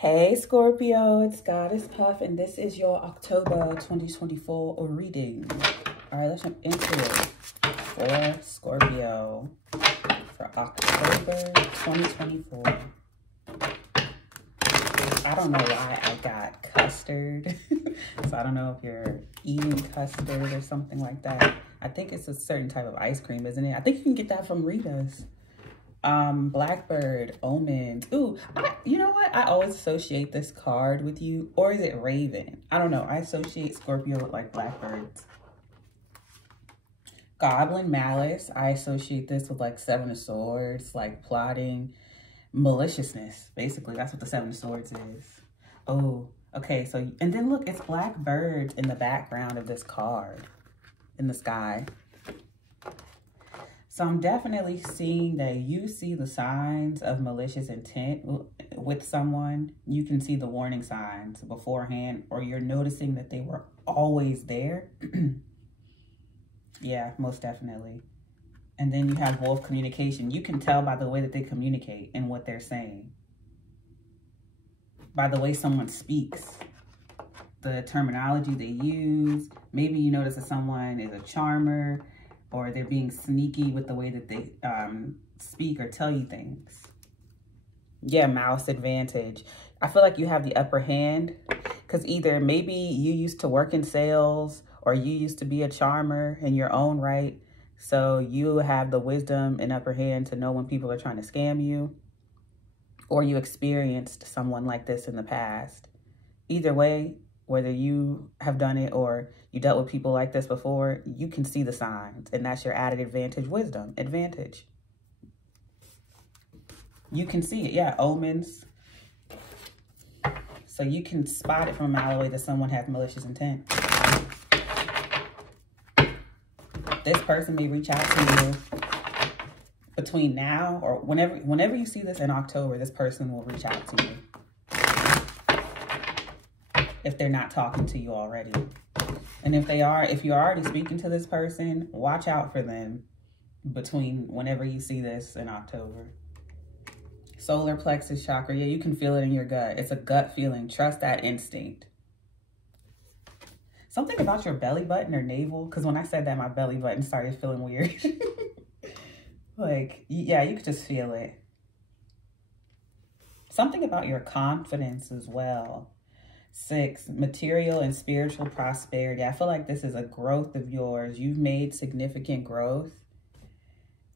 Hey Scorpio, it's Goddess Puff, and this is your October 2024 reading. All right, let's jump into it for Scorpio for October 2024. I don't know why I got custard, so I don't know if you're eating custard or something like that. I think it's a certain type of ice cream, isn't it? I think you can get that from Rita's. Blackbird, omens. Ooh, you know what? I always associate this card with you. Or is it Raven? I don't know. I associate Scorpio with like blackbirds. Goblin, malice. I associate this with like Seven of Swords, like plotting, maliciousness. Basically, that's what the Seven of Swords is. Oh, okay. So, and then look, it's blackbirds in the background of this card in the sky. So I'm definitely seeing that you see the signs of malicious intent with someone. You can see the warning signs beforehand, or you're noticing that they were always there. Yeah, most definitely. And then you have wolf communication. You can tell by the way that they communicate and what they're saying. By the way someone speaks. The terminology they use. Maybe you notice that someone is a charmer, or they're being sneaky with the way that they speak or tell you things. Yeah, mouse advantage. I feel like you have the upper hand because either maybe you used to work in sales or you used to be a charmer in your own right. So you have the wisdom and upper hand to know when people are trying to scam you, or you experienced someone like this in the past. Either way, whether you have done it or you dealt with people like this before, you can see the signs, and that's your added advantage, wisdom, advantage. You can see it, yeah, omens. So you can spot it from a mile away that someone has malicious intent. This person may reach out to you between now or whenever you see this in October, this person will reach out to you. If they're not talking to you already. And if they are, if you're already speaking to this person, watch out for them between whenever you see this in October. Solar plexus chakra. Yeah, you can feel it in your gut. It's a gut feeling. Trust that instinct. Something about your belly button or navel, because when I said that, my belly button started feeling weird. Like, yeah, you could just feel it. Something about your confidence as well. 6, material and spiritual prosperity. I feel like this is a growth of yours. You've made significant growth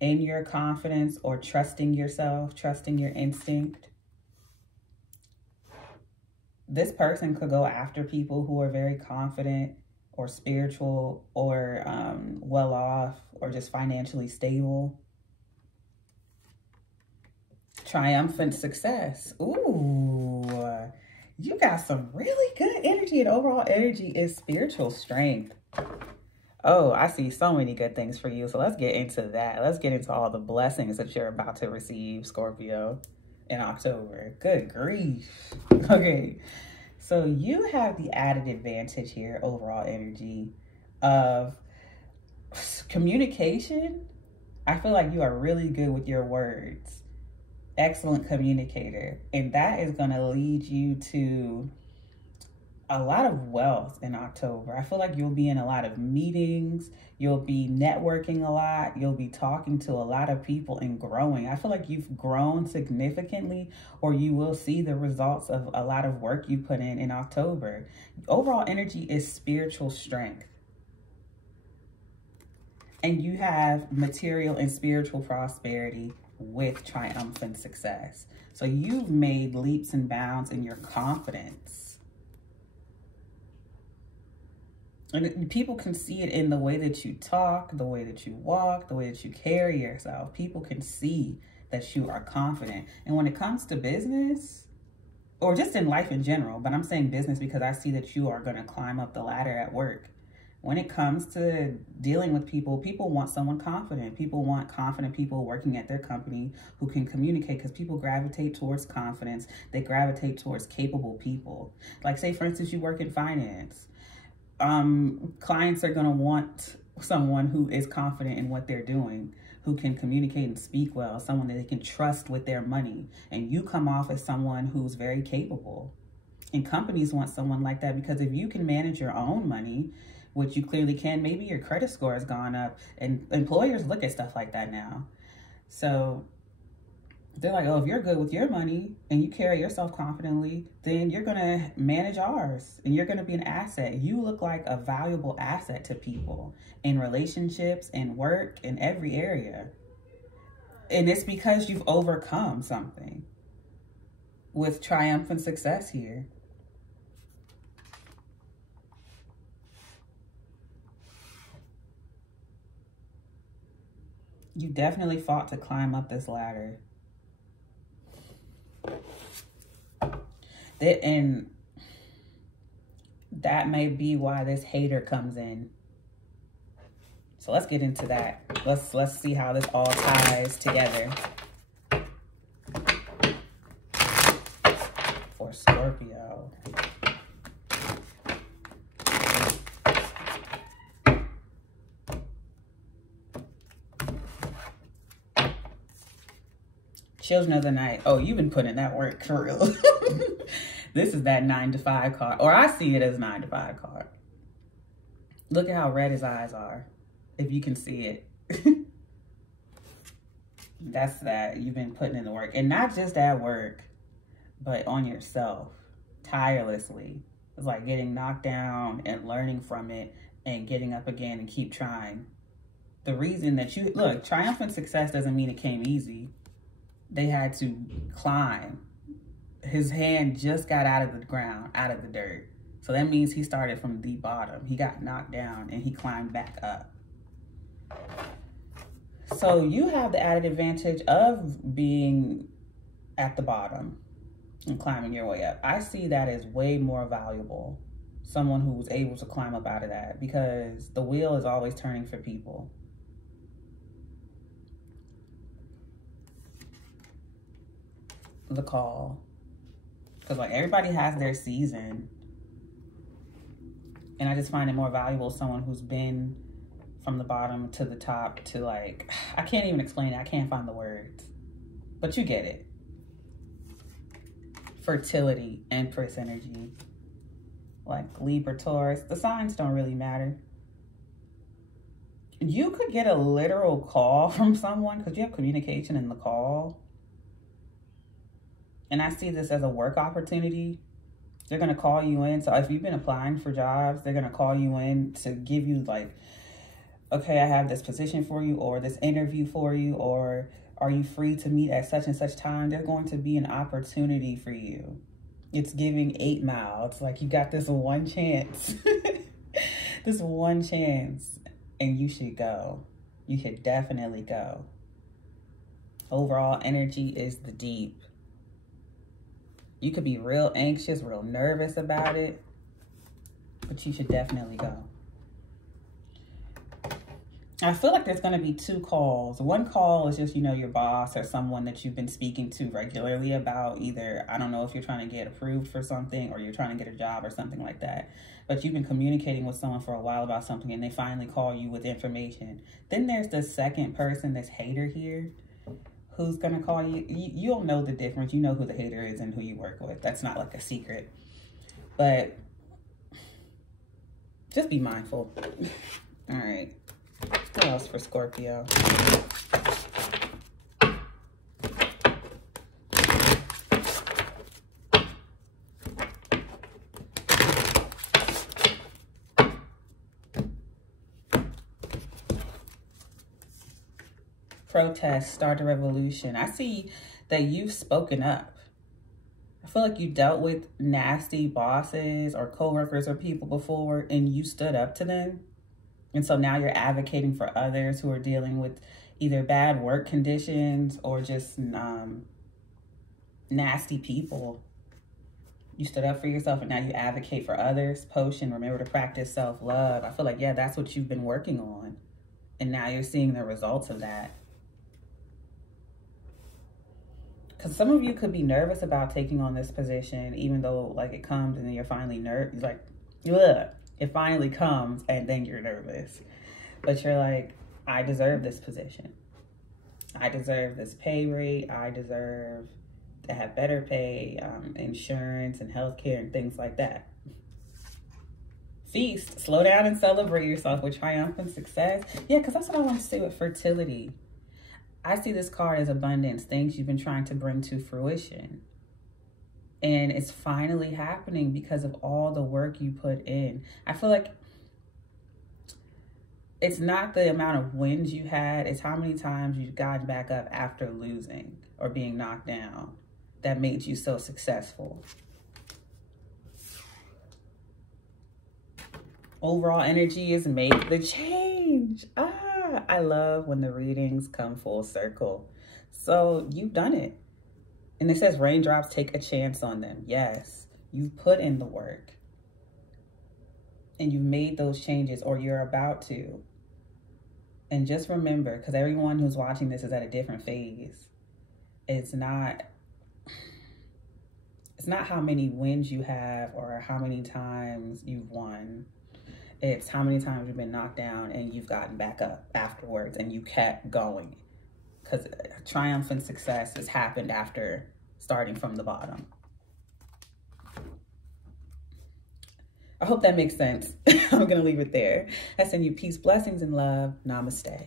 in your confidence or trusting yourself, trusting your instinct. This person could go after people who are very confident or spiritual or well off or just financially stable. Triumphant success. Ooh. You got some really good energy, and overall energy is spiritual strength. Oh, I see so many good things for you. So let's get into that. Let's get into all the blessings that you're about to receive, Scorpio, in October. Good grief. Okay. So you have the added advantage here, overall energy, of communication. I feel like you are really good with your words. Excellent communicator, and that is going to lead you to a lot of wealth in October. I feel like you'll be in a lot of meetings, you'll be networking a lot, you'll be talking to a lot of people and growing. I feel like you've grown significantly, or you will see the results of a lot of work you put in October. Overall energy is spiritual strength. And you have material and spiritual prosperity with triumphant success. So you've made leaps and bounds in your confidence. And people can see it in the way that you talk, the way that you walk, the way that you carry yourself. People can see that you are confident. And when it comes to business, or just in life in general, but I'm saying business because I see that you are going to climb up the ladder at work. When it comes to dealing with people, people want someone confident. People want confident people working at their company who can communicate, because people gravitate towards confidence. They gravitate towards capable people. Like, say, for instance, you work in finance. Clients are going to want someone who is confident in what they're doing. who can communicate and speak well, someone that they can trust with their money. And you come off as someone who's very capable. And companies want someone like that, because if you can manage your own money, which you clearly can, maybe your credit score has gone up, and employers look at stuff like that now. So they're like, oh, if you're good with your money and you carry yourself confidently, then you're going to manage ours and you're going to be an asset. You look like a valuable asset to people in relationships and work in every area. And it's because you've overcome something with triumphant success here. You definitely fought to climb up this ladder. And that may be why this hater comes in. So let's get into that. Let's see how this all ties together for Scorpio. Children of the night. Oh, you've been putting in that work for real. This is that 9 to 5 card. Or I see it as 9 to 5 card. Look at how red his eyes are. If you can see it. That's that. You've been putting in the work. And not just at work, but on yourself. Tirelessly. It's like getting knocked down and learning from it and getting up again and keep trying. The reason that you... Look, triumphant success doesn't mean it came easy. They had to climb. His hand just got out of the ground, out of the dirt. So that means he started from the bottom. He got knocked down and he climbed back up. So you have the added advantage of being at the bottom and climbing your way up. I see that as way more valuable. Someone who was able to climb up out of that, because the wheel is always turning for people. The call, because like everybody has their season, and I just find it more valuable someone who's been from the bottom to the top to, like, I can't even explain it. I can't find the words, but you get it. Fertility, Empress energy, like Libra, Taurus. The signs don't really matter. You could get a literal call from someone because you have communication in the call. And I see this as a work opportunity. They're going to call you in. So if you've been applying for jobs, they're going to call you in to give you, like, okay, I have this position for you, or this interview for you, or are you free to meet at such and such time? There's going to be an opportunity for you. It's giving 8 Mile. It's like you got this one chance. This one chance. And you should go. You should definitely go. Overall energy is the deep. You could be real anxious, real nervous about it, but you should definitely go. I feel like there's going to be 2 calls. One call is just, you know, your boss or someone that you've been speaking to regularly about either, I don't know if you're trying to get approved for something or you're trying to get a job or something like that. But you've been communicating with someone for a while about something and they finally call you with information. Then there's the second person, this hater here, who's going to call you. You'll know the difference. You know who the hater is and who you work with. That's not like a secret. But just be mindful. All right. What else for Scorpio? Protest, start a revolution. I see that you've spoken up. I feel like you dealt with nasty bosses or coworkers or people before and you stood up to them. And so now you're advocating for others who are dealing with either bad work conditions or just nasty people. You stood up for yourself and now you advocate for others. Potion, remember to practice self-love. I feel like, yeah, that's what you've been working on. And now you're seeing the results of that. Because some of you could be nervous about taking on this position, even though like it comes and then you're finally nervous. Like, ugh. It finally comes and then you're nervous. But you're like, I deserve this position. I deserve this pay rate. I deserve to have better pay, insurance and healthcare and things like that. Feast, slow down and celebrate yourself with triumphant success. Yeah, because that's what I want to say with fertility. I see this card as abundance, things you've been trying to bring to fruition. And it's finally happening because of all the work you put in. I feel like it's not the amount of wins you had, it's how many times you've gotten back up after losing or being knocked down that made you so successful. Overall energy is make the change. I love when the readings come full circle. So you've done it. And it says raindrops, take a chance on them. Yes, you've put in the work. And you've made those changes, or you're about to. And just remember, because everyone who's watching this is at a different phase. It's not how many wins you have or how many times you've won. It's how many times you've been knocked down and you've gotten back up afterwards and you kept going. Because triumphant success has happened after starting from the bottom. I hope that makes sense. I'm going to leave it there. I send you peace, blessings, and love. Namaste.